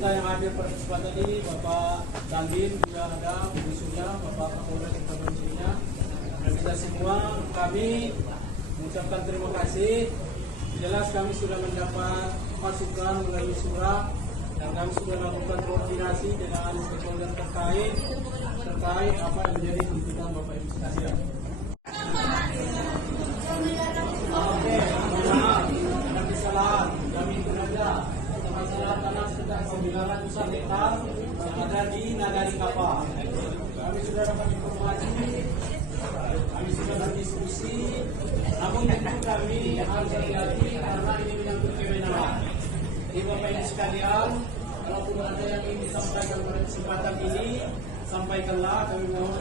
kita yang hadir pada kesempatan ini, Bapak Dandim juga ada, Bu Surya, Bapak Kapolres Indonesia, dan kita semua, kami mengucapkan terima kasih. Jelas kami sudah mendapat masukan melalui surat dan kami sudah lakukan koordinasi dengan stakeholder terkait apa yang menjadi tuntutan Bapak Ibu sekalian. Oke, maaf, ada kesalahan. Kami sengaja masalah tanah sekitar 900 hektar yang ada di Nagari Kapal. Kami sudah dapat informasi, kami sudah berdiskusi, namun itu kami harus hati-hati karena ini menyangkut kewenangan. Jadi Bapak Ibu sekalian, kalaupun ada yang ingin disampaikan pada kesempatan ini, sampaikanlah, kami mohon.